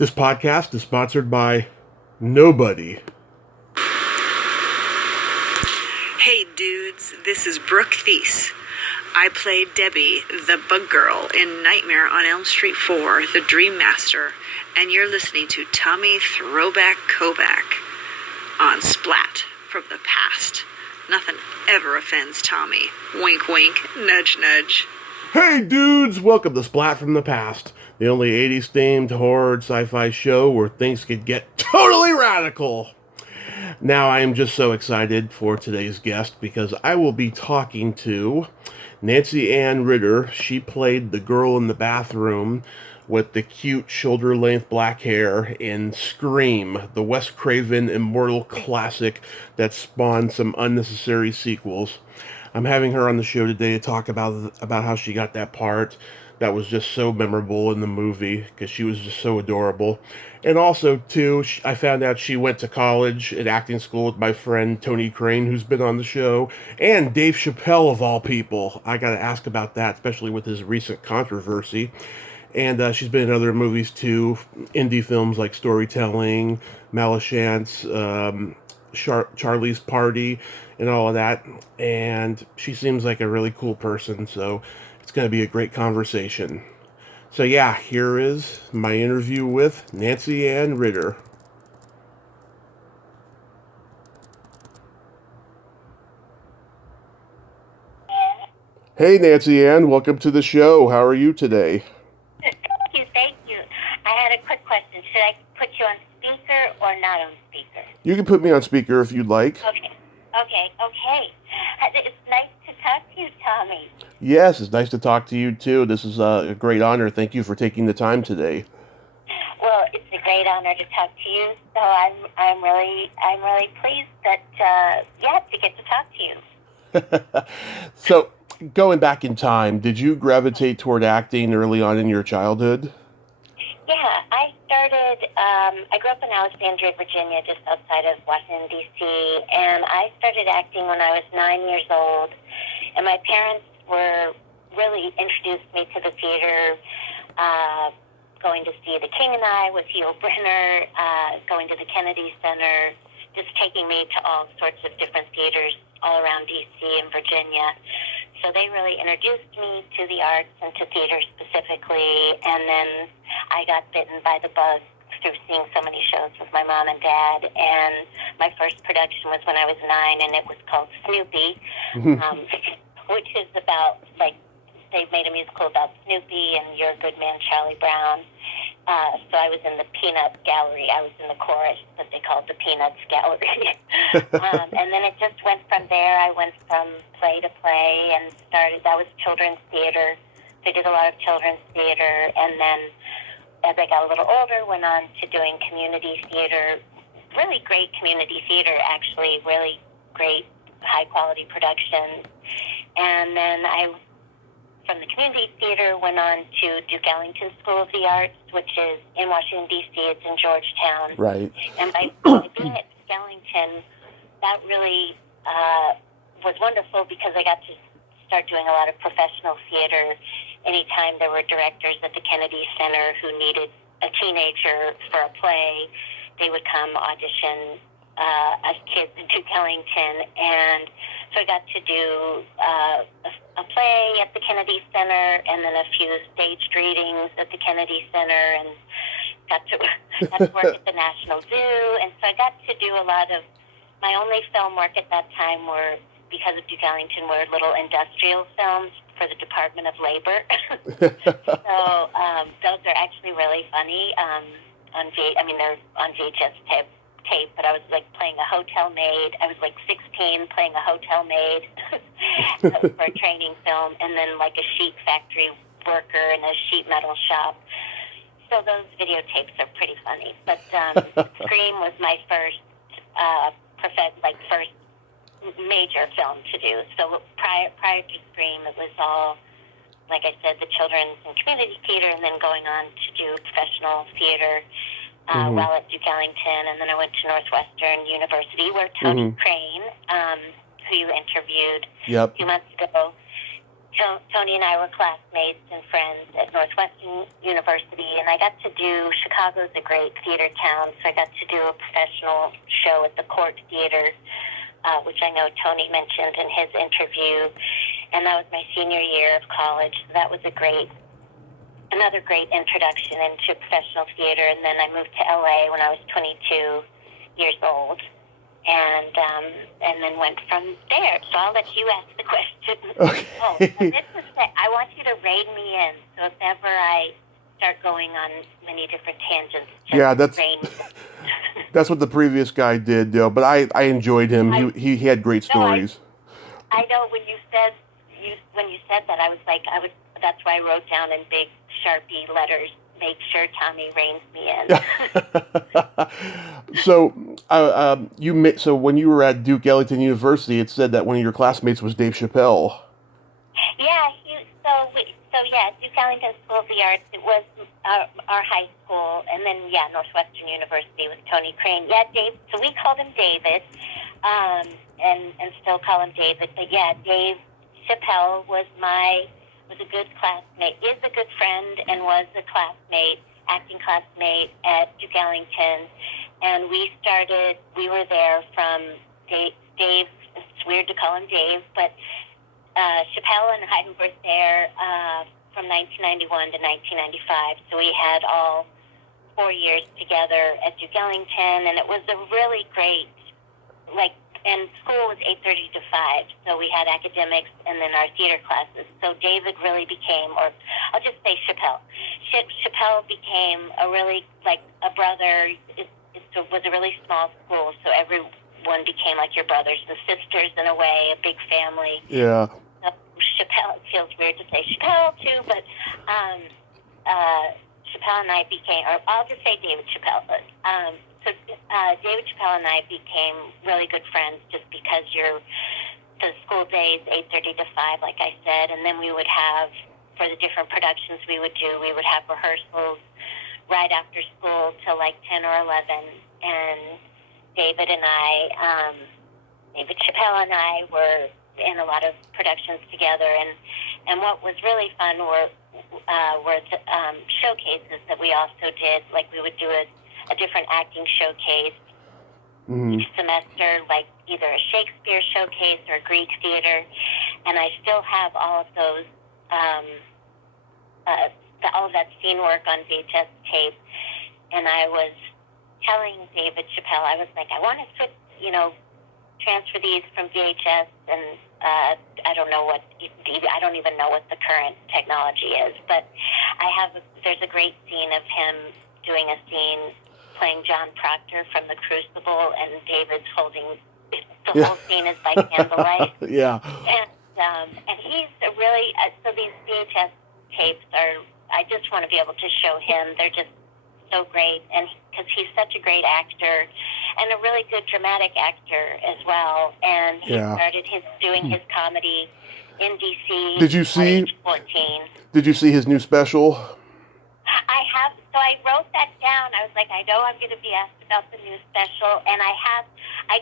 This podcast is sponsored by nobody. Hey dudes, this is Brooke Thies. I played Debbie, the bug girl, in Nightmare on Elm Street 4, The Dream Master, and you're listening to Tommy Throwback Kovac on Splat from the past. Nothing ever offends Tommy. Wink wink, nudge nudge. Hey dudes, welcome to Splat from the Past, the only 80s themed horror sci-fi show where things could get totally radical. Now I am just so excited for today's guest because I will be talking to Nancy Ann Ritter. She played the girl in the bathroom with the cute shoulder-length black hair in Scream, the Wes Craven immortal classic that spawned some unnecessary sequels. I'm having her on the show today to talk about how she got that part that was just so memorable in the movie because she was just so adorable. And also, too, I found out she went to college at acting school with my friend Tony Crane, who's been on the show, and Dave Chappelle, of all people. I got to ask about that, especially with his recent controversy. And she's been in other movies, too, indie films like Storytelling, Malachance, Charlie's Party, and all of that. And she seems like a really cool person, so it's going to be a great conversation. So yeah, here is my interview with Nancy Ann Ritter. Hey Nancy Ann, welcome to the show. How are you today? Thank you. I had a quick question. Should I put you on speaker or not on speaker? You can put me on speaker if you'd like. Okay. It's nice to talk to you, Tommy. Yes, it's nice to talk to you too. This is a great honor. Thank you for taking the time today. Well, it's a great honor to talk to you. So I'm really pleased that to get to talk to you. So, going back in time, did you gravitate toward acting early on in your childhood? Yeah, I grew up in Alexandria, Virginia, just outside of Washington, D.C., and I started acting when I was 9 years old, and my parents really introduced me to the theater, going to see The King and I with Hugh Brenner, going to the Kennedy Center, just taking me to all sorts of different theaters all around D.C. and Virginia. So they really introduced me to the arts and to theater specifically, and then I got bitten by the bug through seeing so many shows with my mom and dad. And my first production was when I was 9, and it was called Snoopy, which is about, they made a musical about Snoopy and You're a Good Man, Charlie Brown. So I was in the Peanut Gallery. I was in the chorus that they called the Peanuts Gallery. And then it just went from there. I went from play to play and that was children's theater. So I did a lot of children's theater. And then as I got a little older, went on to doing community theater. Really great community theater, actually. Really great, high-quality productions. And then from the community theater, went on to Duke Ellington School of the Arts, which is in Washington, D.C. It's in Georgetown. Right. And by being at Duke Ellington, that really was wonderful because I got to start doing a lot of professional theater. Anytime there were directors at the Kennedy Center who needed a teenager for a play, they would come audition as kids in Duke Ellington. And so I got to do a play at the Kennedy Center and then a few staged readings at the Kennedy Center, and got to work at the National Zoo. And so I got to do a lot of, my only film work at that time because of Duke Ellington, were little industrial films for the Department of Labor. So those are actually really funny. They're on VHS tape, but I was playing a hotel maid. I was 16 playing a hotel maid for a training film, and then a sheet factory worker in a sheet metal shop. So those videotapes are pretty funny. But Scream was my first first major film to do. So prior to Scream, it was all, like I said, the children's and community theater, and then going on to do professional theater while at Duke Ellington. And then I went to Northwestern University, where Tony Crane, who you interviewed a few months ago, Tony and I were classmates and friends at Northwestern University, and I got to do, Chicago's a great theater town, so I got to do a professional show at the Court Theater, which I know Tony mentioned in his interview, and that was my senior year of college. So that was another great introduction into professional theater, and then I moved to LA when I was 22 years old. And then went from there. So I'll let you ask the question. Okay. Oh, and this is it. I want you to rein me in. So if ever I start going on many different tangents, just rein me in. That's what the previous guy did, though. But I enjoyed him. He had great stories. I know when you said that, I was like, that's why I wrote down in big Sharpie letters, make sure Tommy reins me in. So, so when you were at Duke Ellington University, it said that one of your classmates was Dave Chappelle. Yeah, Duke Ellington School of the Arts. It was our high school, and then Northwestern University with Tony Crane. Yeah, Dave. So we called him David, and still call him David. But yeah, Dave Chappelle was a good classmate, is a good friend, and was a acting classmate at Duke Ellington. And we were there from Dave, it's weird to call him Dave, but Chappelle and I were there from 1991 to 1995. So we had all 4 years together at Duke Ellington, and it was a really great, and school was 8:30 to 5, so we had academics and then our theater classes. So David really became, or I'll just say Chappelle. Chappelle became a really, a brother. It was a really small school, so everyone became like your brothers and sisters in a way, a big family. Yeah. Chappelle, it feels weird to say Chappelle too, but Chappelle and I became, or I'll just say David Chappelle, but so David Chappelle and I became really good friends just because the school days, 8:30 to 5, like I said, and then we would have, for the different productions we would do, we would have rehearsals right after school till 10 or 11, and David Chappelle and I were in a lot of productions together, and what was really fun were the showcases that we also did. We would do a different acting showcase each semester, either a Shakespeare showcase or Greek theater, and I still have all of those, all of that scene work on VHS tape, and I was telling David Chappelle, I was like, I want to transfer these from VHS, and I don't even know what the current technology is, but there's a great scene of him doing a scene playing John Proctor from The Crucible, and David's holding, the whole scene is by candlelight. Yeah. And he's a really, so these VHS tapes I just want to be able to show him. They're just so great, and because he's such a great actor and a really good dramatic actor as well. And he started doing his comedy in DC. Did you see? At age 14. Did you see his new special? I have. So I wrote that down. I was like, I know I'm going to be asked about the new special, and I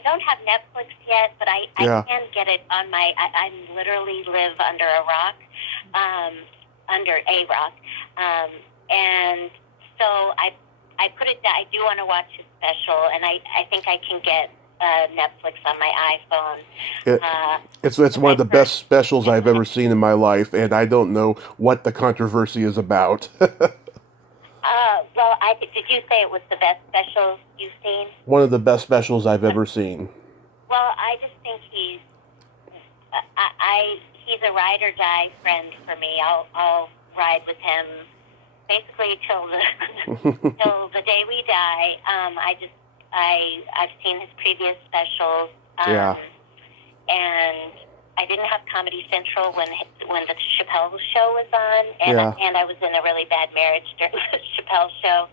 don't have Netflix yet, but I can get it on my. I literally live under a rock, and so I put it down. I do want to watch his special, and I think I can get Netflix on my iPhone. It's one of the best specials I've ever seen in my life, and I don't know what the controversy is about. Well, did you say it was the best special you've seen? One of the best specials I've ever seen. Well, I just think he's a ride or die friend for me. I'll ride with him basically till the day we die. I've seen his previous specials. And I didn't have Comedy Central when the Chappelle show was on, and I was in a really bad marriage during the Chappelle show.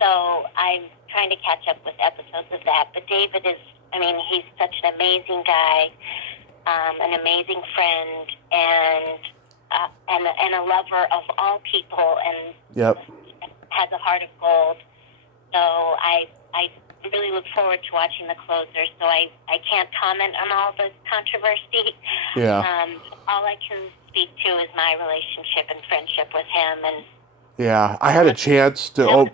So I'm trying to catch up with episodes of that. But David he's such an amazing guy, an amazing friend, and a lover of all people, and has a heart of gold. So I really look forward to watching the closer, so I can't comment on all the controversy. Yeah. All I can speak to is my relationship and friendship with him. And Yeah, I had a chance to. oh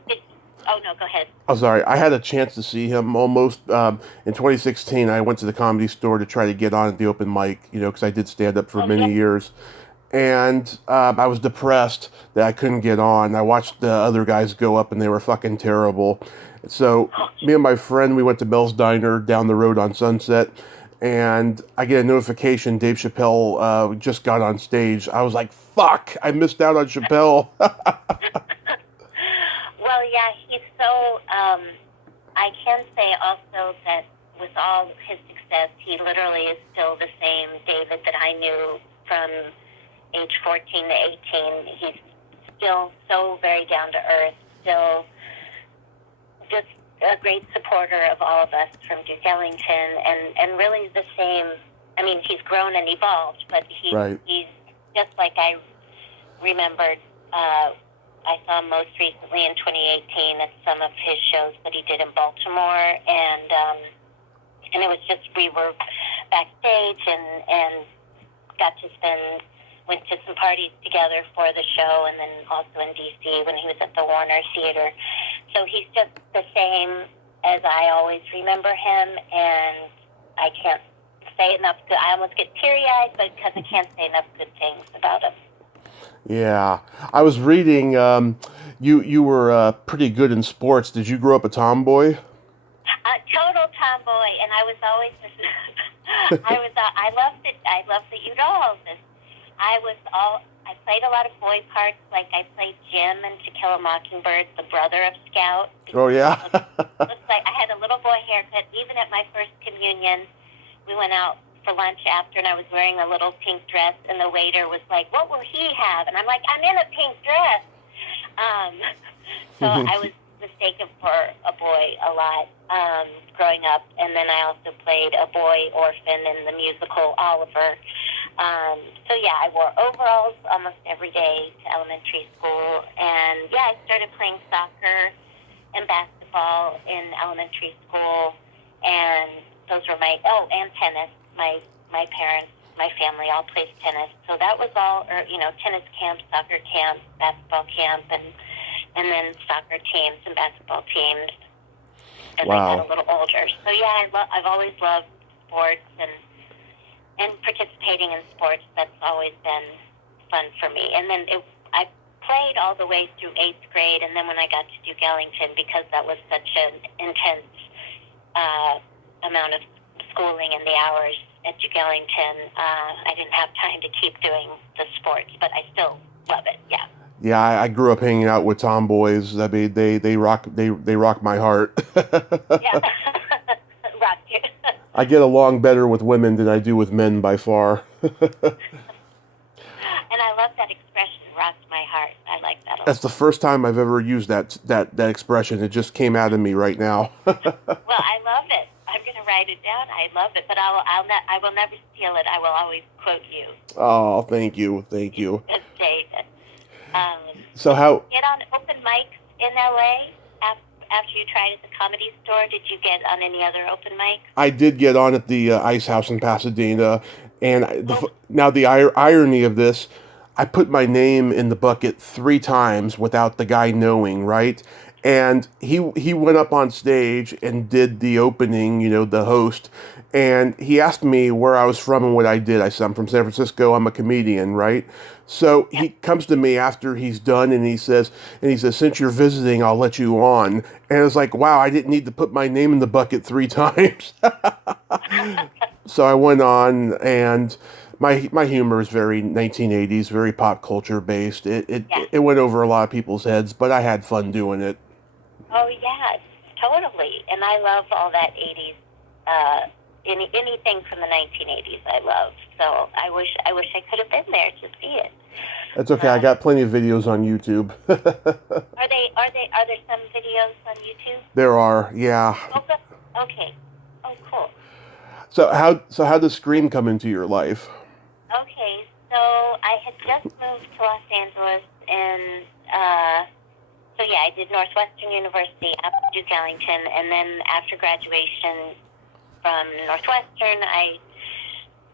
no, go ahead. Oh, sorry. I had a chance to see him almost in 2016. I went to the Comedy Store to try to get on at the open mic, because I did stand up for many years. And I was depressed that I couldn't get on. I watched the other guys go up, and they were fucking terrible. So me and my friend, we went to Bell's Diner down the road on Sunset, and I get a notification Dave Chappelle just got on stage. I was like, fuck, I missed out on Chappelle. Well, yeah, he's so, I can say also that with all his success, he literally is still the same David that I knew from age 14 to 18. He's still so very down to earth, still just a great supporter of all of us from Duke Ellington, and really the same. I mean, he's grown and evolved, but he's just like I remembered. I saw him most recently in 2018 at some of his shows that he did in Baltimore, and it was just, we were backstage and got to went to some parties together for the show, and then also in D.C. when he was at the Warner Theater. So he's just the same as I always remember him, and I can't say enough good. I almost get teary-eyed, but because I can't say enough good things about him. Yeah, I was reading. You were pretty good in sports. Did you grow up a tomboy? Total tomboy, and I was always. I loved it. I loved the U-Dolls. I played a lot of boy parts. Like I played Jim in To Kill a Mockingbird, the brother of Scout. Oh yeah. Looks like I had a little boy haircut. Even at my first communion, we went out for lunch after, and I was wearing a little pink dress, and the waiter was like, "What will he have?" And I'm like, "I'm in a pink dress." So I was mistaken for a boy a lot growing up, and then I also played a boy orphan in the musical Oliver. So yeah, I wore overalls almost every day to elementary school, and yeah, I started playing soccer and basketball in elementary school, and those were and tennis. My parents, my family all plays tennis, so that was all, tennis camp, soccer camp, basketball camp, and then soccer teams and basketball teams as I got a little older. So yeah, I've always loved sports and participating in sports. That's always been fun for me. And then I played all the way through 8th grade, and then when I got to Duke Ellington, because that was such an intense amount of schooling and the hours at Duke Ellington, I didn't have time to keep doing the sports, but I still love it. Yeah. Yeah, I grew up hanging out with tomboys. I mean, they rock my heart. Yeah, rock you. I get along better with women than I do with men by far. And I love that expression, "rocked my heart." I like that a lot. That's the first time I've ever used that expression. It just came out of me right now. Well, I love it. I'm going to write it down. I love it, but I will never steal it. I will always quote you. Oh, thank you. David. So how... Get on open mics in L.A. after you tried at the Comedy Store? Did you get on any other open mics? I did get on at the Ice House in Pasadena, and now the irony of this, I put my name in the bucket 3 times without the guy knowing, right? And he went up on stage and did the opening, the host, and he asked me where I was from and what I did. I said, I'm from San Francisco, I'm a comedian, right? So he comes to me after he's done, and he says, since you're visiting, I'll let you on. And I was like, wow, I didn't need to put my name in the bucket 3 times. So I went on, and my humor is very 1980s, very pop culture based. It went over a lot of people's heads, but I had fun doing it. Oh yeah, totally. And I love all that 80s. Anything from the 1980s, I love. So I wish I could have been there to see it. That's okay. I got plenty of videos on YouTube. Are there some videos on YouTube? There are, yeah. Okay. Oh, cool. So how does Scream come into your life? Okay, so I had just moved to Los Angeles, and so yeah, I did Northwestern University at Duke Ellington, and then after graduation from Northwestern, I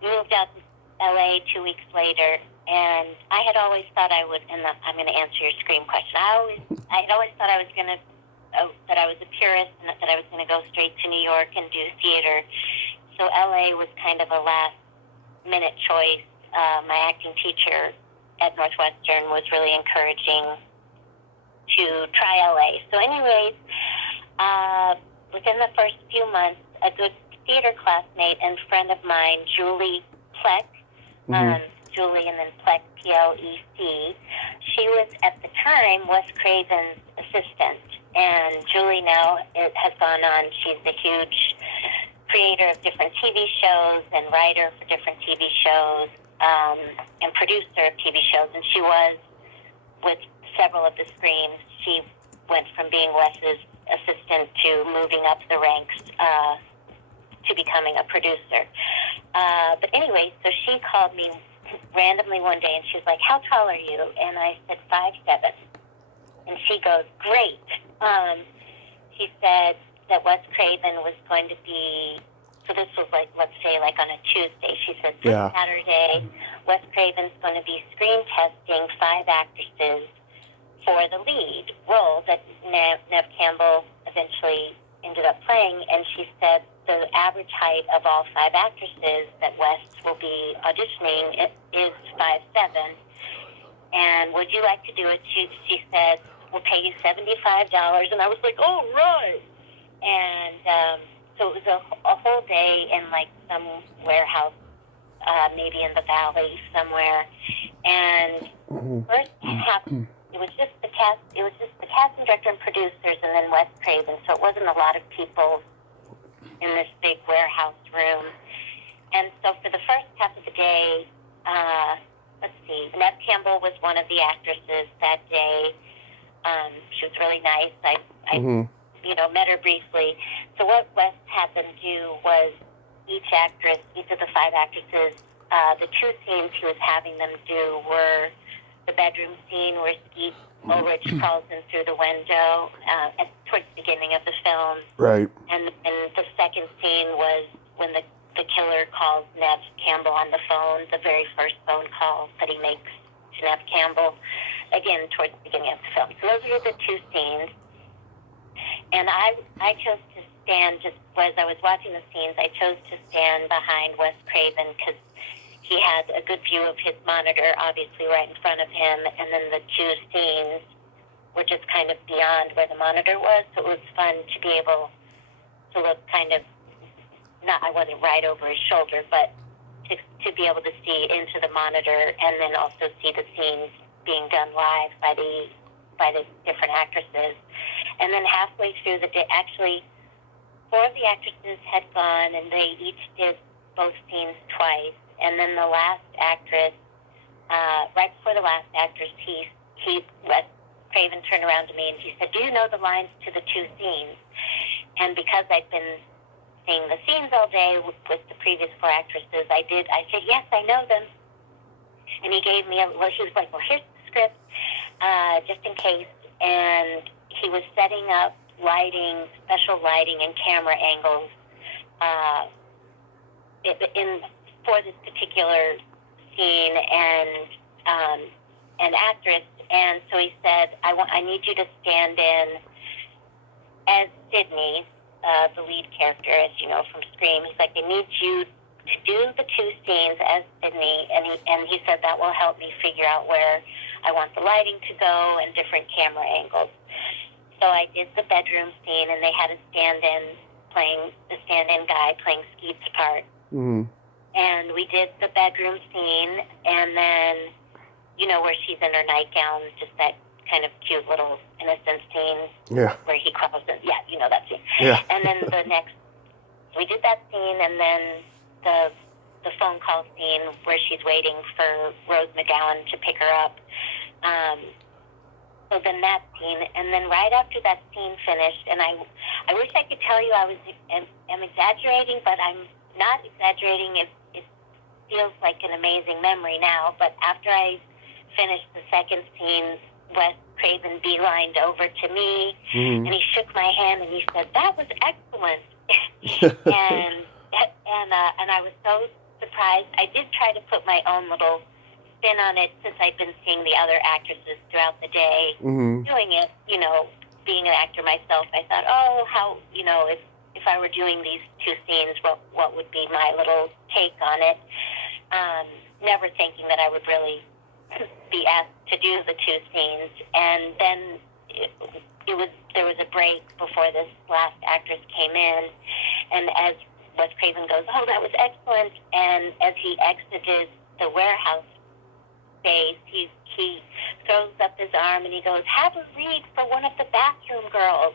moved out to LA 2 weeks later And I had always thought I would, and I'm going to answer your Scream question. I had always thought I was going to, that I was a purist and that I was going to go straight to New York and do theater. So LA was kind of a last minute choice. My acting teacher at Northwestern was really encouraging to try LA. So anyways, within the first few months, a good theater classmate and friend of mine, Julie Pleck, Julie and then Pleck, P-L-E-C, she was at the time Wes Craven's assistant. And Julie now has gone on. She's a huge creator of different TV shows and writer for different TV shows and producer of TV shows. And she was with several of the Screams. She went from being Wes's assistant to moving up the ranks to becoming a producer. But anyway, so she called me randomly one day and she was like, "How tall are you?" And I said 5'7". And she goes, "Great." She said that Wes Craven was going to be, so this was like, let's say like on a Tuesday. She said, this Saturday, Wes Craven's going to be screen testing 5 actresses for the lead role that Neve Campbell eventually ended up playing. And she said the average height of all 5 actresses that Wes will be auditioning is 5'7". And would you like to do it? She said, "We'll pay you $75. And I was like, "Oh, right." And so it was a whole day in like some warehouse, maybe in the valley somewhere. And first half, it was just the cast. It was just the casting director and producers, and then Wes Craven. So it wasn't a lot of people in this big warehouse room. And so for the first half of the day, let's see, Neve Campbell was one of the actresses that day. She was really nice. I met her briefly. So what Wes had them do was each of the 5 actresses, the 2 scenes he was having them do were the bedroom scene where Skeet Ulrich crawls in through the window towards the beginning of the film. Right. And the second scene was when the killer calls Neve Campbell on the phone, the very first phone call that he makes to Neve Campbell, again, towards the beginning of the film. So those are the 2 scenes. And I chose to stand, just as I was watching the scenes, I chose to stand behind Wes Craven because he had a good view of his monitor, obviously right in front of him, and then the 2 scenes were just kind of beyond where the monitor was, so it was fun to be able to look kind of, I wasn't right over his shoulder, but to be able to see into the monitor and then also see the scenes being done live by the different actresses. And then halfway through the day, actually, 4 of the actresses had gone, and they each did both scenes twice. And then the last actress, right before the last actress, Wes Craven turned around to me and he said, "Do you know the lines to the 2 scenes?" And because I'd been seeing the scenes all day with the previous 4 actresses, I said, "Yes, I know them." And he gave me he was like, "Well, here's the script, just in case." And he was setting up special lighting and camera angles for this particular scene and actress. And so he said, I need you to stand in as Sydney, the lead character, as you know from Scream. He's like, "I need you to do the 2 scenes as Sydney," and he said that will help me figure out where I want the lighting to go and different camera angles. So I did the bedroom scene, and they had a stand-in guy playing Skeet's part. Mm-hmm. And we did the bedroom scene, and then, where she's in her nightgown, just that kind of cute little innocent scene where he crawls in. Yeah, that scene. Yeah. And then we did that scene, and then the phone call scene where she's waiting for Rose McGowan to pick her up. So then that scene, and then right after that scene finished, and I wish I could tell you I'm exaggerating, but I'm not exaggerating. It feels like an amazing memory now, but after I finished the second scene, Wes Craven beelined over to me, and he shook my hand, and he said, "That was excellent." and I was so surprised. I did try to put my own little spin on it since I've been seeing the other actresses throughout the day doing it, being an actor myself, I thought, oh, how, if I were doing these two scenes, what would be my little take on it? Never thinking that I would really be asked to do the two scenes. And then there was a break before this last actress came in, and as Wes Craven goes, oh, that was excellent, and as he exited the warehouse space, he throws up his arm and he goes, have a read for one of the bathroom girls.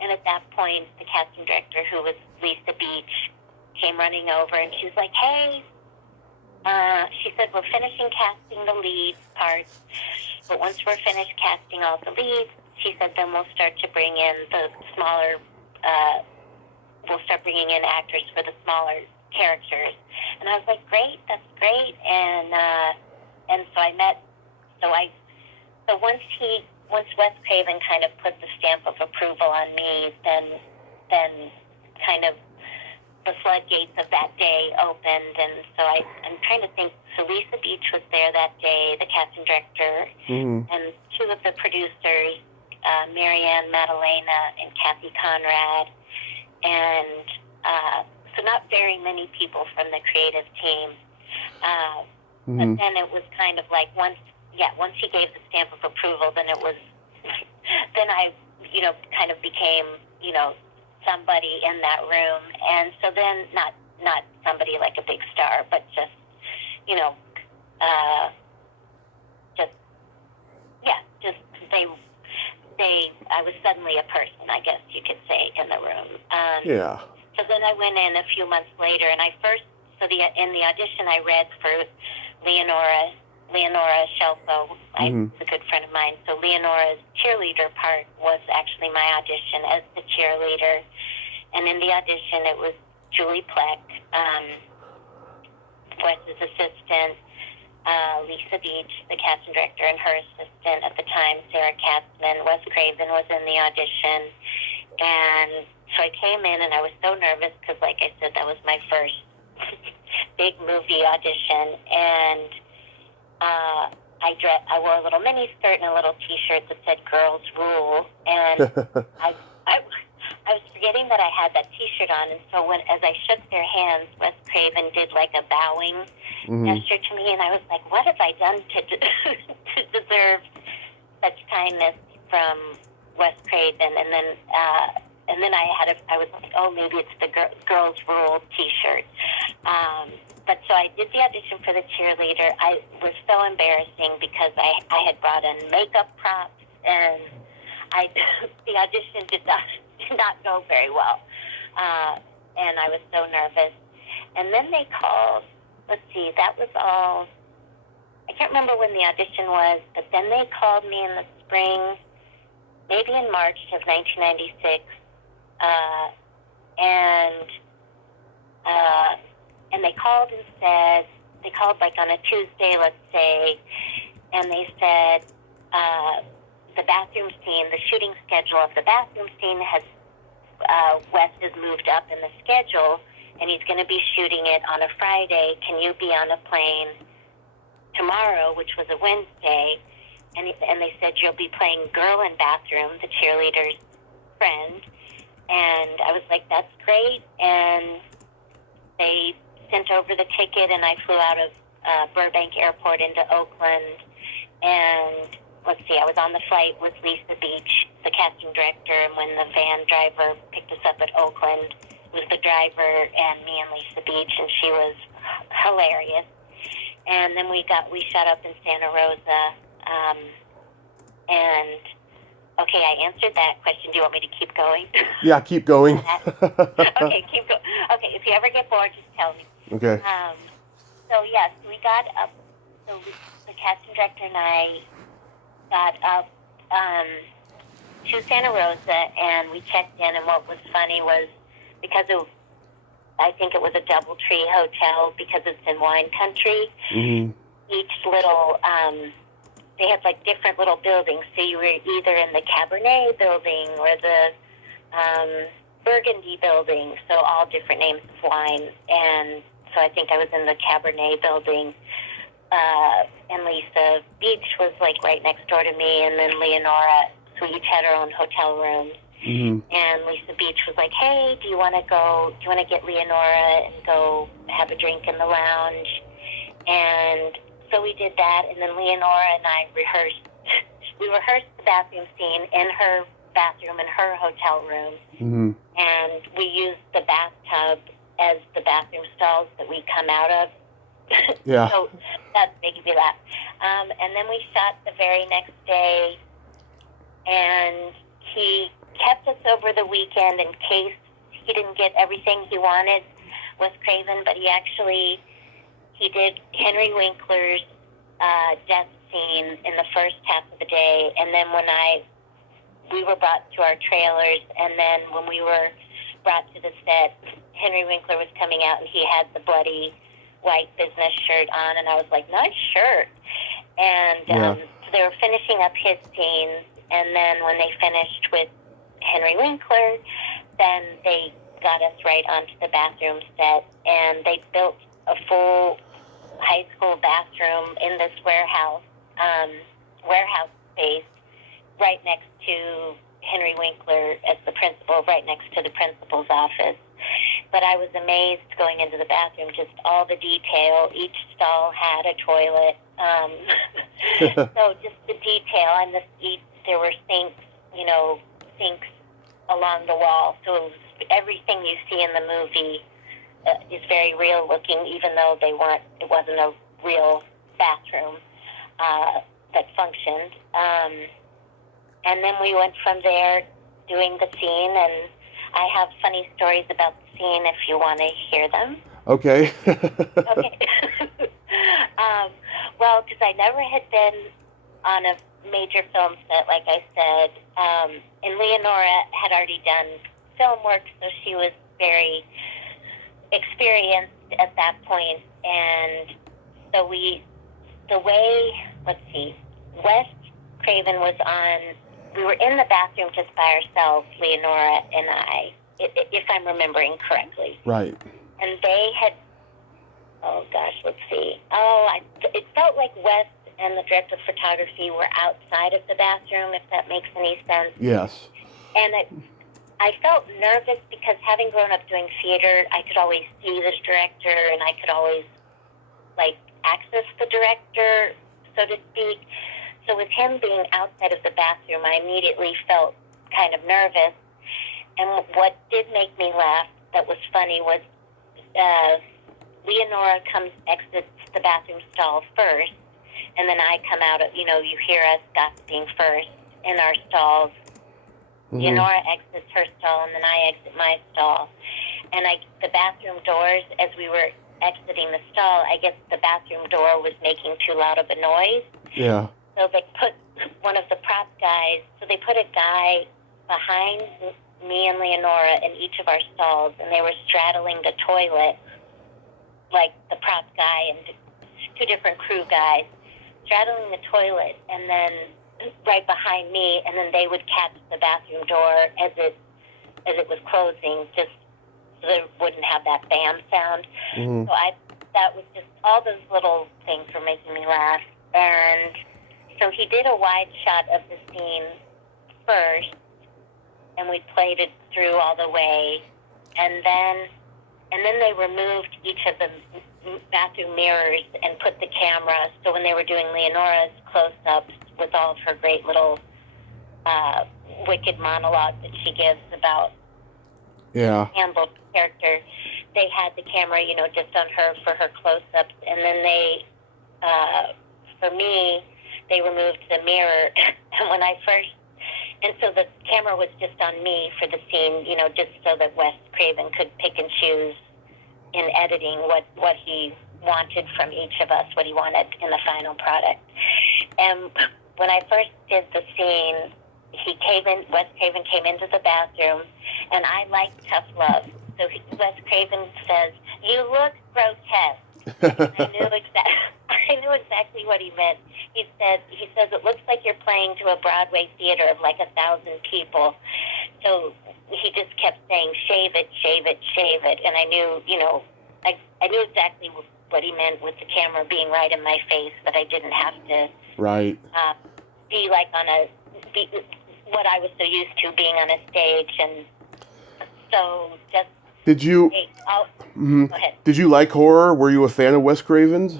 And at that point, the casting director, who was Lisa Beach, came running over, and she's like, hey, she said, we're finishing casting the lead parts, but once we're finished casting all the leads, she said, then we'll start to bring in the smaller, we'll start bringing in actors for the smaller characters. And I was like, great, that's great. And so once Wes Craven kind of put the stamp of approval on me, then kind of the floodgates of that day opened. And so I'm trying to think, so Lisa Beach was there that day, the casting director, and two of the producers, Marianne Madalena and Kathy Conrad, and so not very many people from the creative team. But then it was kind of like once he gave the stamp of approval, then it was, then I, kind of became, somebody in that room. And so then not somebody like a big star, but just, I was suddenly a person, I guess you could say, in the room. Yeah. So then I went in a few months later, and in the audition I read for Leonora Shelfo, who's a good friend of mine. So Leonora's cheerleader part was actually my audition as the cheerleader. And in the audition, it was Julie Pleck, Wes's assistant, Lisa Beach, the casting director, and her assistant at the time, Sarah Katzman. Wes Craven was in the audition. And so I came in, and I was so nervous because, like I said, that was my first big movie audition. And I wore a little mini skirt and a little T-shirt that said "Girls Rule," and I was forgetting that I had that T-shirt on, and so as I shook their hands, Wes Craven did like a bowing gesture to me, and I was like, "What have I done to deserve such kindness from Wes Craven?" And then I was like, "Oh, maybe it's the Girls Rule T-shirt." But so I did the audition for the cheerleader. I was so embarrassing because I had brought in makeup props, and the audition did not go very well. And I was so nervous. And then they called, that was all, I can't remember when the audition was, but then they called me in the spring, maybe in March of 1996, and they called and said, they called like on a Tuesday, let's say, and they said, the bathroom scene, the shooting schedule of the bathroom scene has, Wes has moved up in the schedule, and he's going to be shooting it on a Friday. Can you be on a plane tomorrow, which was a Wednesday? And they said, you'll be playing Girl in Bathroom, the cheerleader's friend. And I was like, that's great. And they sent over the ticket, and I flew out of Burbank Airport into Oakland. And I was on the flight with Lisa Beach, the casting director, and when the van driver picked us up at Oakland, it was the driver and me and Lisa Beach, and she was hilarious. And then we shot up in Santa Rosa, and okay, I answered that question. Do you want me to keep going? Yeah, keep going. Okay, keep going. Okay, if you ever get bored, just tell me. Okay. So yes, we got up. So the casting director and I got up to Santa Rosa, and we checked in. And what was funny was because I think it was a DoubleTree hotel because it's in wine country. Each little they had like different little buildings. So you were either in the Cabernet building or the Burgundy building. So all different names of wine. And so I think I was in the Cabernet building. and Lisa Beach was like right next door to me, and then Leonora. So we each had our own hotel rooms. Mm-hmm. And Lisa Beach was like, "Hey, do you want to get Leonora and go have a drink in the lounge?" And so we did that, and then Leonora and I rehearsed. We rehearsed the bathroom scene in her bathroom in her hotel room, Mm-hmm. and we used the bathtub as the bathroom stalls that we come out of. Yeah. So that's making me laugh. And then we shot the very next day, and he kept us over the weekend in case he didn't get everything he wanted with Craven, but he did Henry Winkler's death scene in the first half of the day, and then we were brought to our trailers, and then when we were brought to the set, Henry Winkler was coming out, and he had the bloody white business shirt on, and I was like, "Nice shirt." And so they were finishing up his scenes, and then when they finished with Henry Winkler, then they got us right onto the bathroom set, and they built a full high school bathroom in this warehouse space right next to Henry Winkler as the principal, right next to the principal's office. But I was amazed going into the bathroom, just all the detail. Each stall had a toilet. So just the detail, and there were sinks along the wall. So it was, everything you see in the movie is very real looking, even though it wasn't a real bathroom that functioned. And then we went from there doing the scene, and I have funny stories about the scene if you want to hear them. Okay. Okay. Well, because I never had been on a major film set, like I said, and Leonora had already done film work, so she was very experienced at that point. And so Wes Craven was on. We were in the bathroom just by ourselves, Leonora and I, if I'm remembering correctly. Right. And they had, let's see. It felt like Wes and the director of photography were outside of the bathroom, if that makes any sense. Yes. And I felt nervous because having grown up doing theater, I could always see this director, and I could always, access the director, so to speak. So with him being outside of the bathroom, I immediately felt kind of nervous. And what did make me laugh, that was funny, was Leonora exits the bathroom stall first, and then I come out you hear us gossiping first in our stalls. Mm-hmm. Leonora exits her stall, and then I exit my stall. And the bathroom doors, as we were exiting the stall, I guess the bathroom door was making too loud of a noise. Yeah. So they put one of the prop guys, they put a guy behind me and Leonora in each of our stalls, and they were straddling the toilet, like the prop guy and two different crew guys, straddling the toilet, and then right behind me, and then they would catch the bathroom door as it was closing, just so they wouldn't have that bam sound. Mm-hmm. So that was just, all those little things were making me laugh. And so he did a wide shot of the scene first, and we played it through all the way, and then they removed each of the bathroom mirrors and put the camera, so when they were doing Leonora's close-ups with all of her great little wicked monologue that she gives about Campbell's character, they had the camera, just on her for her close-ups, and then they, for me, they removed the mirror, and so the camera was just on me for the scene, just so that Wes Craven could pick and choose in editing what he wanted from each of us, what he wanted in the final product. And when I first did the scene, Wes Craven came into the bathroom, and I like tough love. So Wes Craven says, "You look grotesque." I knew exactly what he meant. He says, "It looks like you're playing to a Broadway theater of 1,000 people." So he just kept saying, "Shave it, shave it, shave it." And I knew, I knew exactly what he meant with the camera being right in my face, that I didn't have to Right. be like what I was so used to being on a stage, and so just. Did you? Hey, mm-hmm. Go ahead. Did you like horror? Were you a fan of Wes Craven's?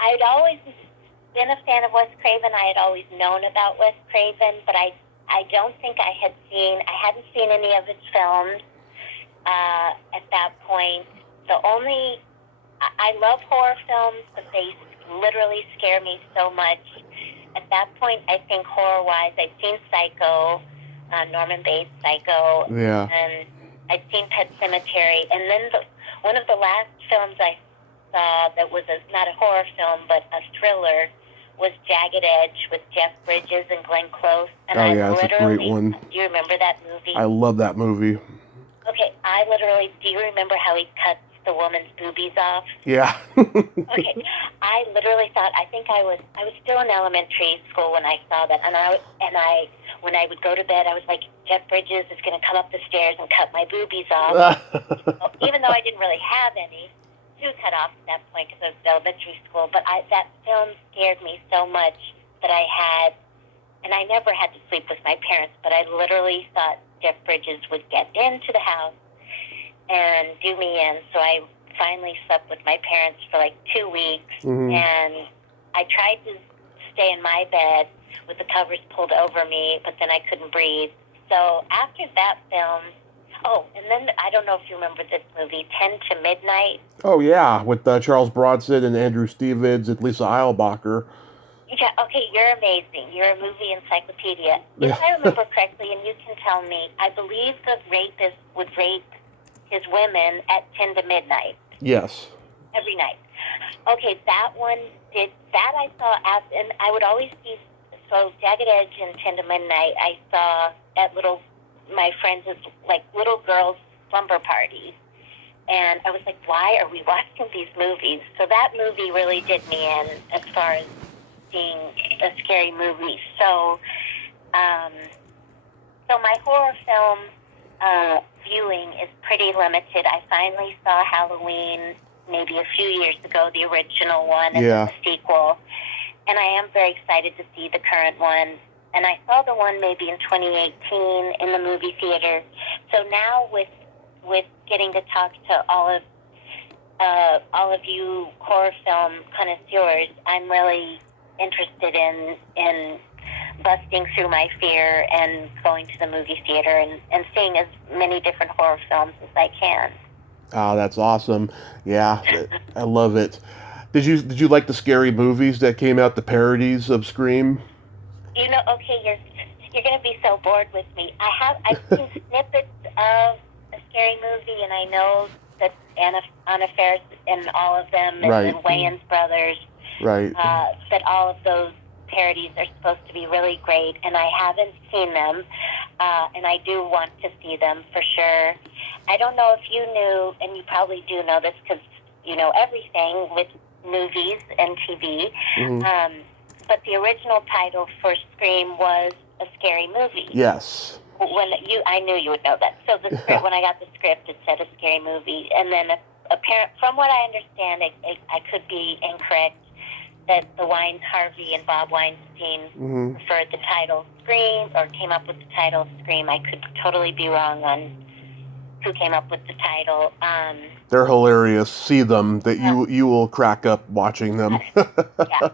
I'd always been a fan of Wes Craven. I had always known about Wes Craven, but I don't think I hadn't seen any of his films at that point. I love horror films, but they literally scare me so much. At that point, I think horror-wise, I'd seen Psycho, Norman Bates' Psycho, Yeah. and I'd seen Pet Sematary, and then one of the last films I saw that was not a horror film, but a thriller, was Jagged Edge with Jeff Bridges and Glenn Close. And that's a great one. Do you remember that movie? I love that movie. Okay, do you remember how he cuts the woman's boobies off? Yeah. Okay, I literally thought, I think I was still in elementary school when I saw that, when I would go to bed, I was like, Jeff Bridges is going to come up the stairs and cut my boobies off. Even though I didn't really have any to cut off at that point because I was in elementary school, but that film scared me so much that and I never had to sleep with my parents, but I literally thought Jeff Bridges would get into the house and do me in, so I finally slept with my parents for like 2 weeks, mm-hmm. and I tried to stay in my bed with the covers pulled over me, but then I couldn't breathe. So after that film, and then I don't know if you remember this movie, 10 to Midnight. Oh, yeah, with Charles Bronson and Andrew Stevens and Lisa Eilbacher. Yeah, okay, you're amazing. You're a movie encyclopedia. If I remember correctly, and you can tell me, I believe the rapist would rape his women at 10 to midnight. Yes. Every night. Okay, that I saw, and I would always see, so Jagged Edge and 10 to midnight, I saw at my friends' like little girls' slumber parties. And I was like, why are we watching these movies? So that movie really did me in as far as being a scary movie. So, so my horror film viewing is pretty limited. I finally saw Halloween maybe a few years ago, the original one, and then the sequel. And I am very excited to see the current one. And I saw the one maybe in 2018 in the movie theater. So now with getting to talk to all of you horror film connoisseurs, I'm really interested in busting through my fear and going to the movie theater and seeing as many different horror films as I can. Oh, that's awesome. Yeah, I love it. Did you like the scary movies that came out, the parodies of Scream? You know, okay, you're going to be so bored with me. I've seen snippets of a scary movie, and I know that Anna Faris and all of them, and the Wayans brothers, right? That all of those parodies are supposed to be really great, and I haven't seen them, and I do want to see them for sure. I don't know if you knew, and you probably do know this because you know everything with movies and TV, Mm-hmm. But the original title for Scream was A Scary Movie. Yes. I knew you would know that. So the script, when I got the script, it said A Scary Movie, and then from what I understand, I could be incorrect, that the Harvey and Bob Weinstein mm-hmm. preferred the title Scream, or came up with the title Scream. I could totally be wrong on who came up with the title. They're hilarious. See them. That you will crack up watching them. Yeah.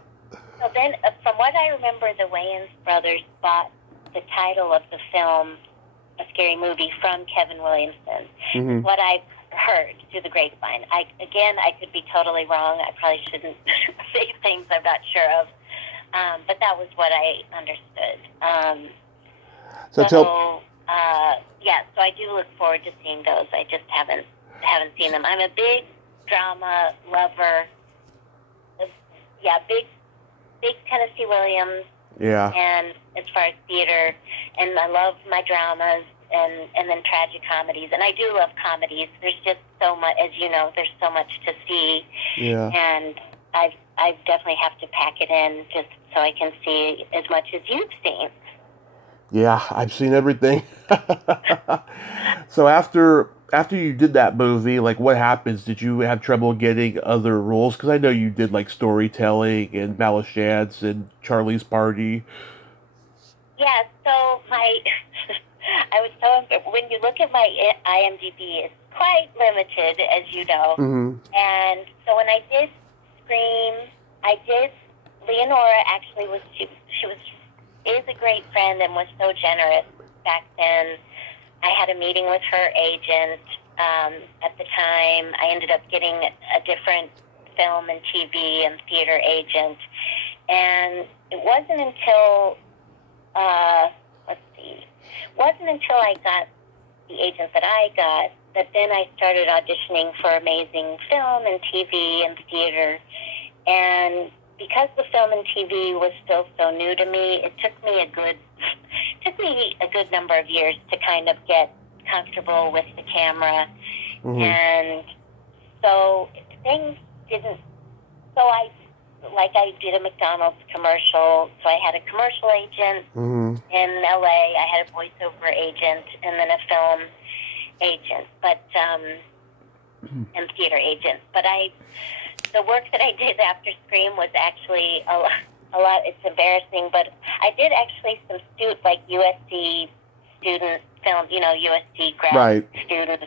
So then, from what I remember, the Wayans brothers bought the title of the film, A Scary Movie, from Kevin Williamson. Mm-hmm. What I've heard through the grapevine. I could be totally wrong. I probably shouldn't say things I'm not sure of. But that was what I understood. So I do look forward to seeing those. I just haven't seen them. I'm a big drama lover. Yeah, big Tennessee Williams. Yeah. And as far as theater, and I love my dramas and then tragic comedies. And I do love comedies. There's just so much, as you know, there's so much to see. Yeah. And I definitely have to pack it in just so I can see as much as you've seen. Yeah, I've seen everything. So after after you did that movie, like, what happens? Did you have trouble getting other roles? Because I know you did, like, storytelling and Malachance and Charlie's Party. Yeah, so my I was so when you look at my IMDb, it's quite limited, as you know. Mm-hmm. And so when I did Scream, I did. Leonora actually she was is a great friend and was so generous back then. I had a meeting with her agent at the time. I ended up getting a different film and TV and theater agent, and it wasn't until I got the agent that I got that then I started auditioning for amazing film and TV and theater. And because the film and TV was still so new to me, it took me a good number of years to kind of get comfortable with the camera. Mm-hmm. And so things didn't. So I did a McDonald's commercial. So I had a commercial agent in LA. I had a voiceover agent, and then a film agent, and theater agent. But the work that I did after Scream was actually a lot. It's embarrassing, but I did actually some USC student films, USC grad students.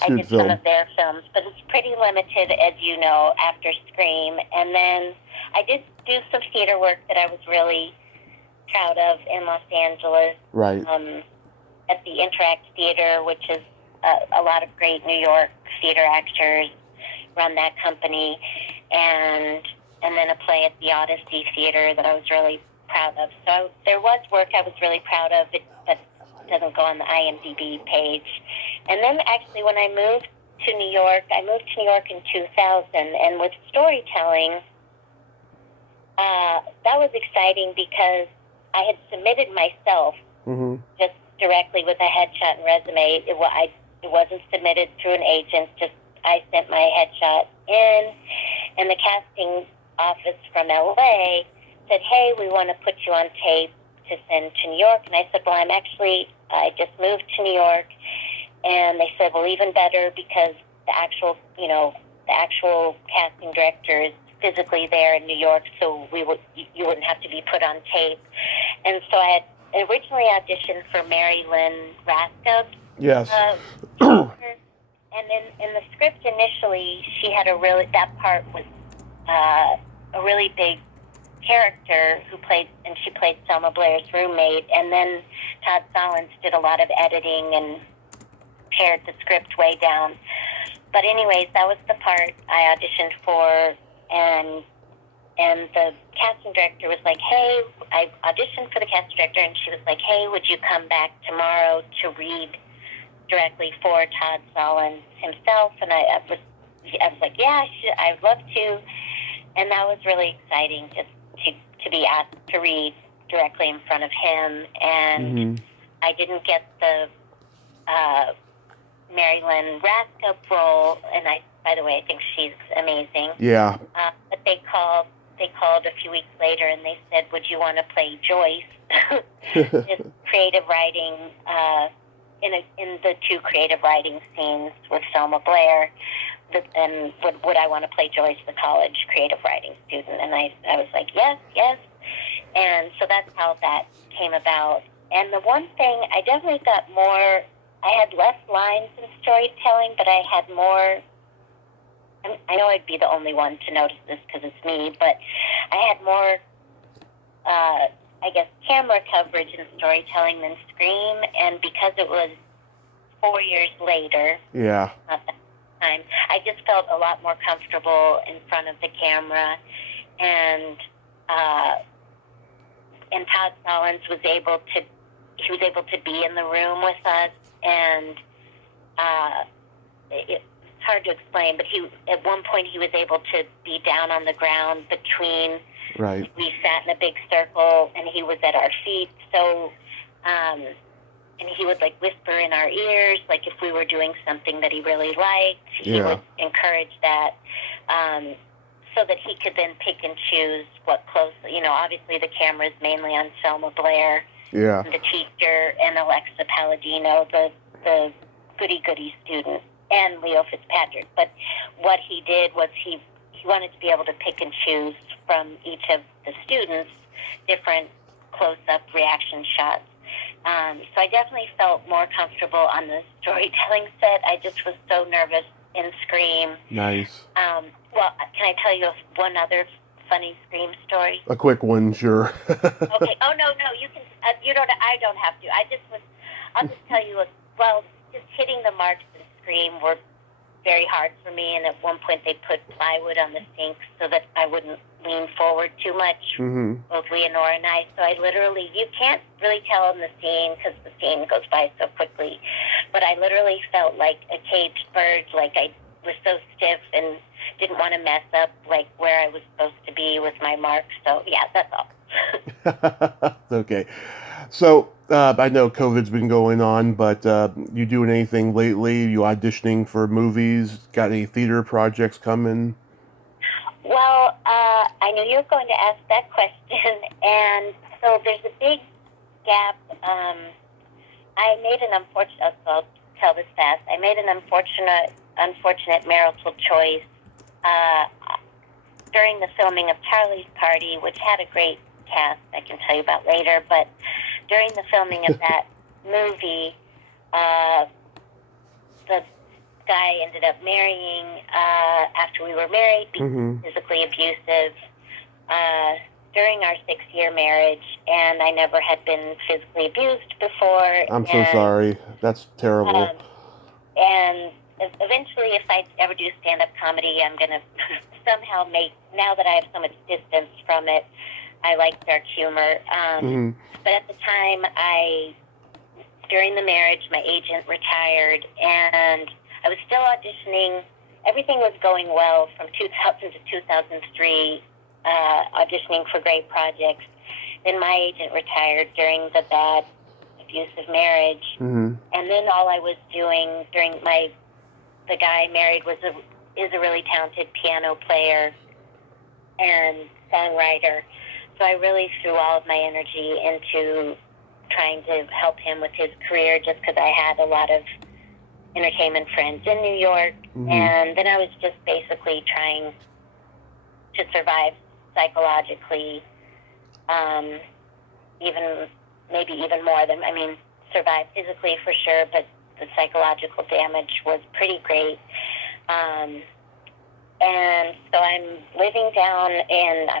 I did some of their films, but it's pretty limited, as you know, after Scream. And then I did do some theater work that I was really proud of in Los Angeles. Right. At the Interact Theater, which is a lot of great New York theater actors run that company, and then a play at the Odyssey Theater that I was really proud of. So there was work I was really proud of, but doesn't go on the IMDb page. And then actually when I moved to New York in 2000, and with storytelling, that was exciting because I had submitted myself just directly with a headshot and resume. It wasn't submitted through an agent, just I sent my headshot in, and the casting office from LA said, "Hey, we want to put you on tape to send to New York." And I said, "Well, I just moved to New York." And they said, "Well, even better, because the actual casting director is physically there in New York, so you wouldn't have to be put on tape." And so I had originally auditioned for Mary Lynn Raska. Yes. And in the script initially, she had that part was a really big character she played Selma Blair's roommate. And then Todd Solondz did a lot of editing and pared the script way down. But anyways, that was the part I auditioned for, and the casting director was like, "Hey," I auditioned for the casting director, and she was like, "Hey, would you come back tomorrow to read directly for Todd Solondz himself?" And I was like, "Yeah, I'd love to." And that was really exciting, just to be asked to read directly in front of him. And I didn't get the Mary Lynn Raska role, and by the way, I think she's amazing. Yeah. But they called a few weeks later, and they said, "Would you want to play Joyce?" This creative writing, in the two creative writing scenes with Selma Blair, and would I want to play Joyce, the college creative writing student? And I was like, yes. And so that's how that came about. And the one thing, I definitely got more, I had less lines in storytelling, but I had more, I know I'd be the only one to notice this because it's me, but I had more, I guess, camera coverage in storytelling than Scream. And because it was 4 years later, yeah, not that time, I just felt a lot more comfortable in front of the camera. And Todd Solondz was able to be in the room with us, and it's hard to explain, but at one point he was able to be down on the ground between. Right. We sat in a big circle, and he was at our feet. So, and he would whisper in our ears, if we were doing something that he really liked. He would encourage that, so that he could then pick and choose what close. Obviously the camera is mainly on Selma Blair, the teacher, and Alexa Palladino, the goody-goody student and Leo Fitzpatrick. But what he did was he wanted to be able to pick and choose from each of the students different close-up reaction shots. So I definitely felt more comfortable on the storytelling set. I just was so nervous in Scream. Nice. Well, can I tell you one other funny Scream story? A quick one, sure. Okay. Oh no, you can. You don't. I don't have to. I'll just tell you. Well, just hitting the marks in Scream were very hard for me, and at one point they put plywood on the sink so that I wouldn't lean forward too much, both Leonora and I. So I literally, you can't really tell in the scene because the scene goes by so quickly, but I literally felt like a caged bird, like I was so stiff and didn't want to mess up like where I was supposed to be with my marks. So yeah, that's all. Okay. So, I know COVID's been going on, but you doing anything lately? You auditioning for movies? Got any theater projects coming? Well, I knew you were going to ask that question, and so there's a big gap. I made an unfortunate, I'll tell this fast, I made an unfortunate marital choice during the filming of Charlie's Party, which had a great cast I can tell you about later, but during the filming of that movie, the guy ended up marrying after we were married, being physically abusive during our 6-year marriage, and I never had been physically abused before. I'm so sorry. That's terrible. And eventually, if I ever do stand-up comedy, I'm going to somehow now that I have so much distance from it, I like dark humor. But at the time, during the marriage, my agent retired, and I was still auditioning. Everything was going well from 2000 to 2003, auditioning for great projects. Then my agent retired during the bad, abusive marriage. And then all I was doing during the guy I married is a really talented piano player and songwriter. So I really threw all of my energy into trying to help him with his career just because I had a lot of entertainment friends in New York. And then I was just basically trying to survive psychologically, maybe even more than, survive physically for sure, but the psychological damage was pretty great. And so I'm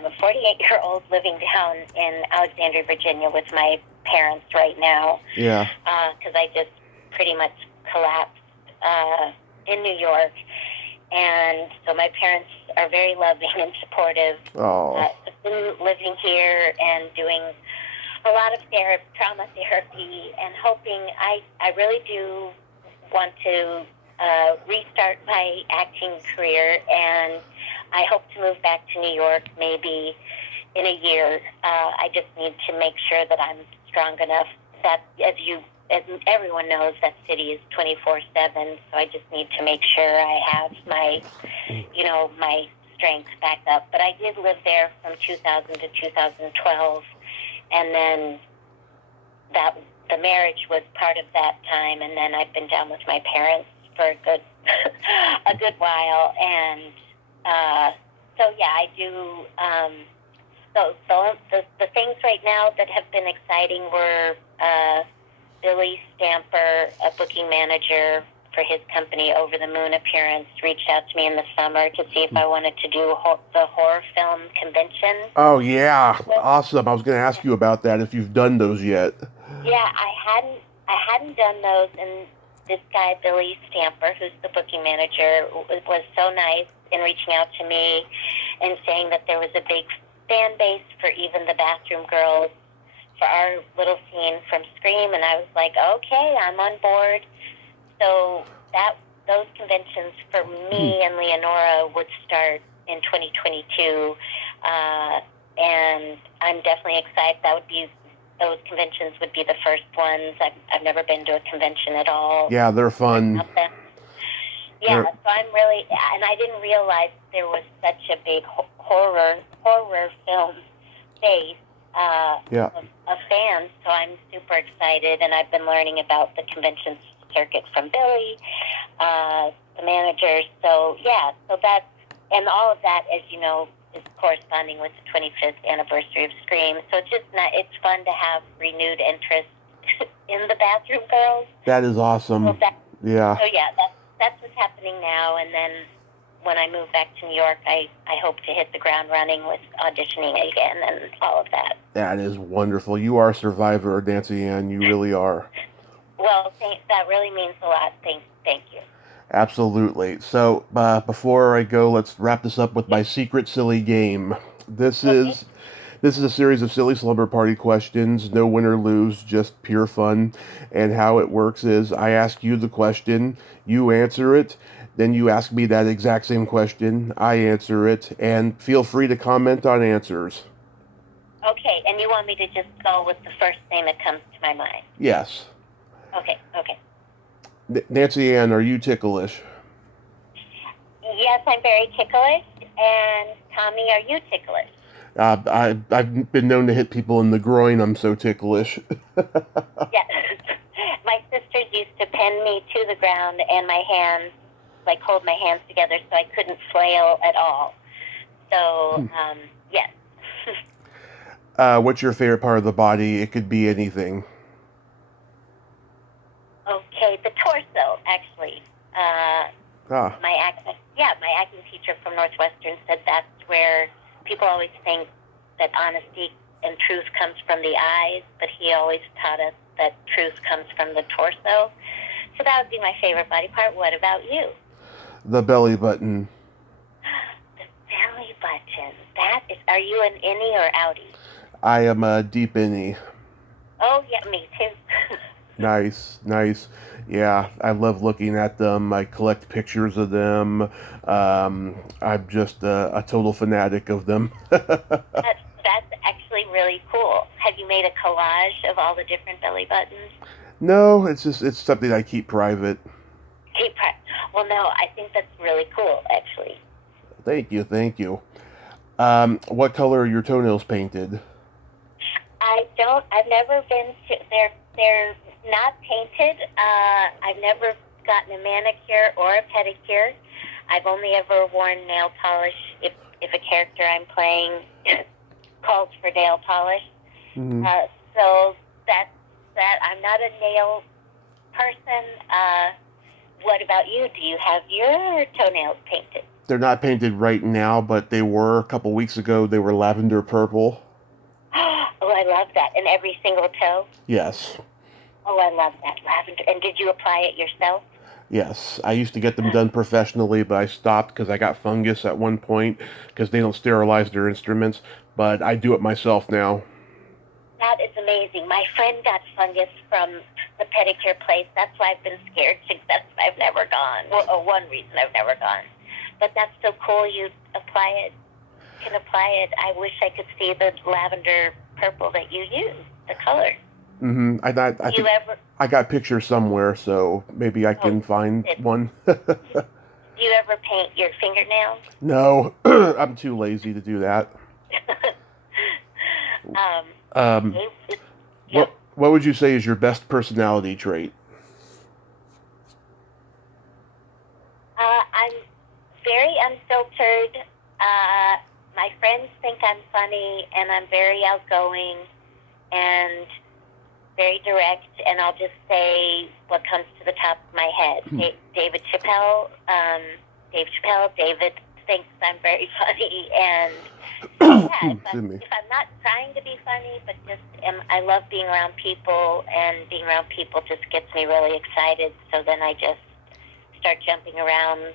I'm a 48-year-old living down in Alexandria, Virginia with my parents right now. Yeah. Because I just pretty much collapsed in New York. And so my parents are very loving and supportive. I've been living here and doing a lot of trauma therapy and hoping, I really do want to restart my acting career, and I hope to move back to New York maybe in a year. I just need to make sure that I'm strong enough that, as everyone knows, that city is 24/7, so I just need to make sure I have my strength back up. But I did live there from 2000 to 2012, and then the marriage was part of that time, and then I've been down with my parents for a good while, and so yeah, I do. So the things right now that have been exciting were Billy Stamper, a booking manager for his company Over the Moon Appearance, reached out to me in the summer to see if I wanted to do the horror film convention. Oh yeah, awesome! I was going to ask you about that if you've done those yet. Yeah, I hadn't done those, and this guy, Billy Stamper, who's the booking manager, was so nice in reaching out to me and saying that there was a big fan base for Even the Bathroom Girls for our little scene from Scream, and I was like, okay, I'm on board. So those conventions for me and Leonora would start in 2022, and I'm definitely excited. Those conventions would be the first ones. I've never been to a convention at all. Yeah, they're fun. Yeah, so I'm really, and I didn't realize there was such a big horror film base of fans, so I'm super excited, and I've been learning about the conventions circuit from Billy, the manager. So that's, and all of that, as you know, is corresponding with the 25th anniversary of Scream. So it's fun to have renewed interest in the Bathroom Girls. That is awesome. So yeah. So that's what's happening now. And then when I move back to New York, I hope to hit the ground running with auditioning again and all of that. That is wonderful. You are a survivor, Nancy Ann. You really are. Well, that really means a lot. Thank you. Absolutely. So, before I go, let's wrap this up with my secret silly game. This is a series of silly slumber party questions, no win or lose, just pure fun. And how it works is I ask you the question, you answer it, then you ask me that exact same question, I answer it, and feel free to comment on answers. Okay, and you want me to just go with the first thing that comes to my mind? Yes. Okay. Nancy Ann, are you ticklish? Yes, I'm very ticklish. And Tommy, are you ticklish? I've been known to hit people in the groin. I'm so ticklish. Yes. My sisters used to pin me to the ground and my hands, like hold my hands together so I couldn't flail at all. So, yes. What's your favorite part of the body? It could be anything. Okay, the torso, actually. My acting teacher from Northwestern said that's where people always think that honesty and truth comes from the eyes, but he always taught us that truth comes from the torso. So that would be my favorite body part. What about you? The belly button. The belly button. That is, are you an innie or outie? I am a deep innie. Oh, yeah, me too. Nice. Yeah, I love looking at them. I collect pictures of them. I'm just a total fanatic of them. That's actually really cool. Have you made a collage of all the different belly buttons? No, it's something I keep private. Well, no, I think that's really cool, actually. Thank you. What color are your toenails painted? I've never been to, they're not painted. I've never gotten a manicure or a pedicure. I've only ever worn nail polish if a character I'm playing calls for nail polish. Mm-hmm. So that's that. I'm not a nail person. What about you? Do you have your toenails painted? They're not painted right now, but they were a couple weeks ago. They were lavender purple. Oh, I love that. And every single toe? Yes. Oh, I love that. Lavender. And did you apply it yourself? Yes. I used to get them done professionally, but I stopped because I got fungus at one point because they don't sterilize their instruments. But I do it myself now. That is amazing. My friend got fungus from the pedicure place. That's why I've been scared. That's why I've never gone. Well, one reason I've never gone. But that's so cool. You can apply it. I wish I could see the lavender purple that you use, the color. Mm-hmm. I got pictures somewhere, so maybe I can find one. Do you ever paint your fingernails? No, I'm too lazy to do that. What would you say is your best personality trait? I'm very unfiltered. My friends think I'm funny, and I'm very outgoing and very direct, and I'll just say what comes to the top of my head. David Chappelle, David thinks I'm very funny, and if I'm not trying to be funny, but just I love being around people, and being around people just gets me really excited, so then I just start jumping around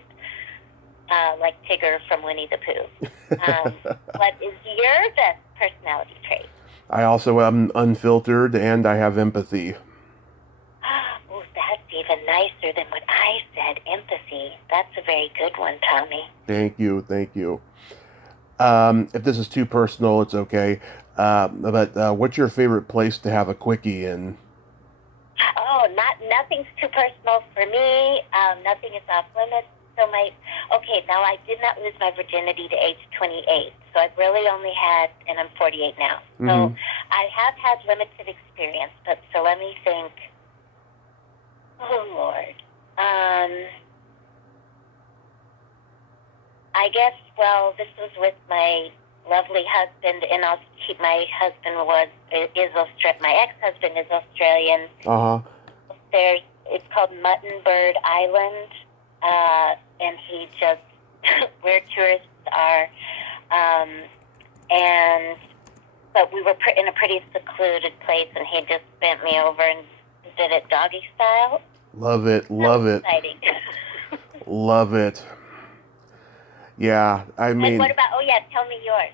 like Tigger from Winnie the Pooh. What is your best personality trait? I also am unfiltered, and I have empathy. Oh, that's even nicer than what I said, empathy. That's a very good one, Tommy. Thank you. If this is too personal, it's okay. But what's your favorite place to have a quickie in? Oh, nothing's too personal for me. Nothing is off limits. So now I did not lose my virginity to age 28. So I've really only had, and I'm 48 now. So I have had limited experience, but so let me think. Oh, I guess, well, this was with my lovely husband, and I'll keep my husband my ex-husband is Australian. It's called Mutton Bird Island, and he just where tourists are, but we were in a pretty secluded place, and he just bent me over and did it doggy style. Love it. Exciting. Love it. Yeah, I mean. And what about? Oh yeah, tell me yours.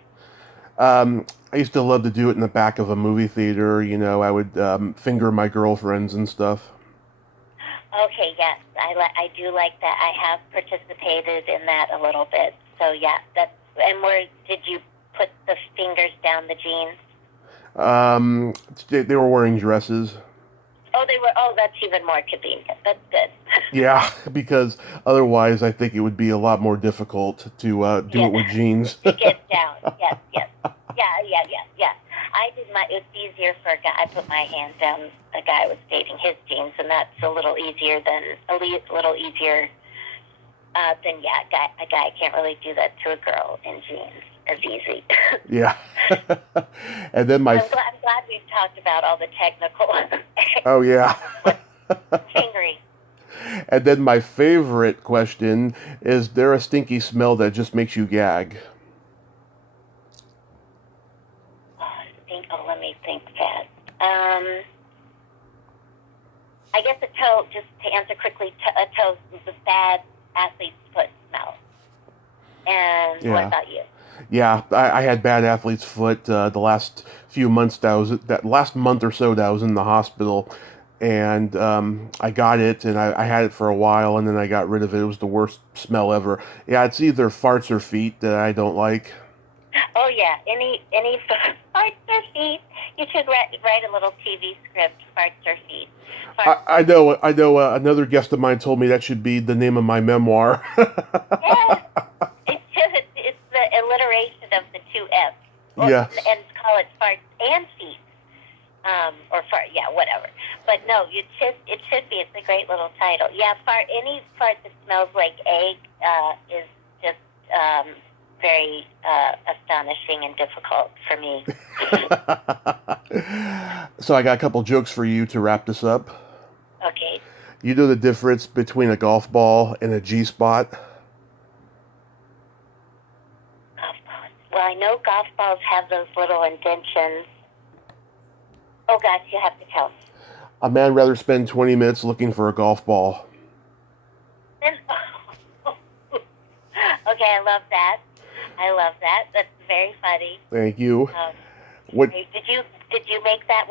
I used to love to do it in the back of a movie theater. I would finger my girlfriends and stuff. Okay, yes, I do like that. I have participated in that a little bit. So yeah, and where did you put the fingers down the jeans? They were wearing dresses. Oh, they were. Oh, that's even more convenient. That's good. Yeah, because otherwise I think it would be a lot more difficult to do it with jeans. To get down. Yes. Yeah. I did it was easier for a guy. I put my hand down a guy I was dating, his jeans, and that's a little easier than a guy can't really do that to a girl in jeans as easy. Yeah. And then I'm glad we've talked about all the technical. Oh yeah. Fingering. And then my favorite question is: there a stinky smell that just makes you gag? Let me think that. I guess a toe, just to answer quickly, a toe is a bad athlete's foot smell. And What about you? Yeah, I had bad athlete's foot the last few months. That last month or so that I was in the hospital, and I got it, and I had it for a while, and then I got rid of it. It was the worst smell ever. Yeah, it's either farts or feet that I don't like. Oh yeah, any farts or feet. You should write a little TV script. Farts or feet. I know. Another guest of mine told me that should be the name of my memoir. Yes, it should. It's the alliteration of the two F's. Yes. And call it farts and feet. Or fart. Yeah, whatever. But no, it should be. It's a great little title. Yeah, any fart that smells like egg is just very astonishing and difficult for me. So I got a couple jokes for you to wrap this up. Okay. You know the difference between a golf ball and a G-spot? Golf balls. Well, I know golf balls have those little indentions. Oh gosh, you have to tell me. A man rather spend 20 minutes looking for a golf ball. Okay, I love that. That's very funny. Thank you. Did you make that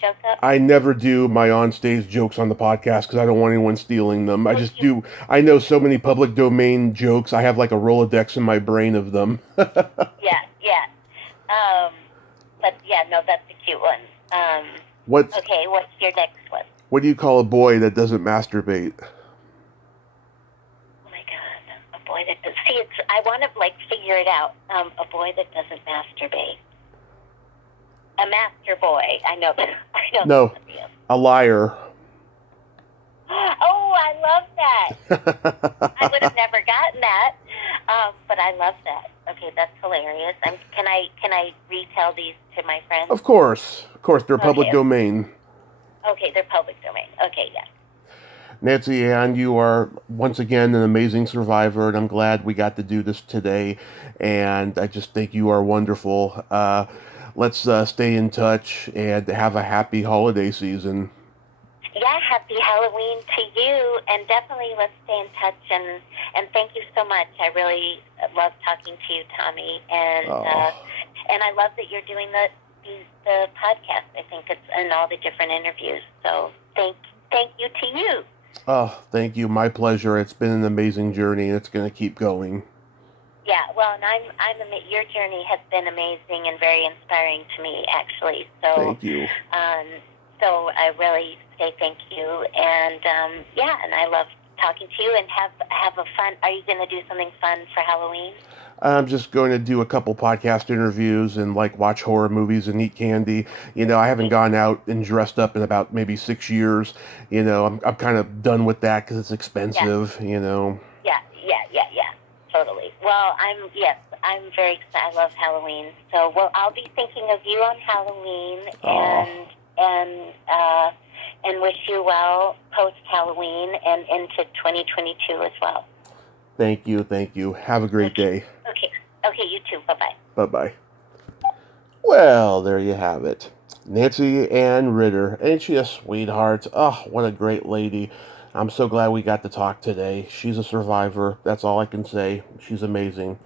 joke up? I never do my onstage jokes on the podcast because I don't want anyone stealing them. I know so many public domain jokes. I have like a Rolodex in my brain of them. Yeah. But yeah, no, that's a cute one. Okay, what's your next one? What do you call a boy that doesn't masturbate? Oh my God, a boy that does. See, I want to figure it out. A boy that doesn't masturbate. A master boy. I know. No, a liar. Oh, I love that. I would have never gotten that, but I love that. Okay, that's hilarious. Can I retell these to my friends? Of course, they're public domain. Okay, they're public domain. Okay, yeah. Nancy Ann, you are once again an amazing survivor, and I'm glad we got to do this today. And I just think you are wonderful. Let's stay in touch and have a happy holiday season. Yeah, happy Halloween to you, and definitely let's stay in touch, and thank you so much. I really love talking to you, Tommy, and I love that you're doing the podcast. I think it's in all the different interviews. So thank you to you. Oh, thank you. My pleasure. It's been an amazing journey, and it's going to keep going. Yeah, well, and your journey has been amazing and very inspiring to me, actually. So thank you. So I really say thank you, and and I love talking to you, and have a fun. Are you going to do something fun for Halloween? I'm just going to do a couple podcast interviews and watch horror movies and eat candy. I haven't gone out and dressed up in about maybe 6 years. I'm kind of done with that because it's expensive. Yeah. totally. Well, I'm very excited. I love Halloween. So, well, I'll be thinking of you on Halloween and wish you well post Halloween and into 2022 as well. Thank you. Have a great day. Okay, you too. Bye-bye. Bye-bye. Well, there you have it. Nancy Ann Ritter. Ain't she a sweetheart? Oh, what a great lady. I'm so glad we got to talk today. She's a survivor. That's all I can say. She's amazing.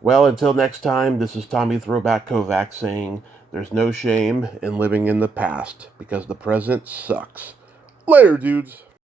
Well, until next time, this is Tommy Throwback Kovac saying there's no shame in living in the past because the present sucks. Later, dudes.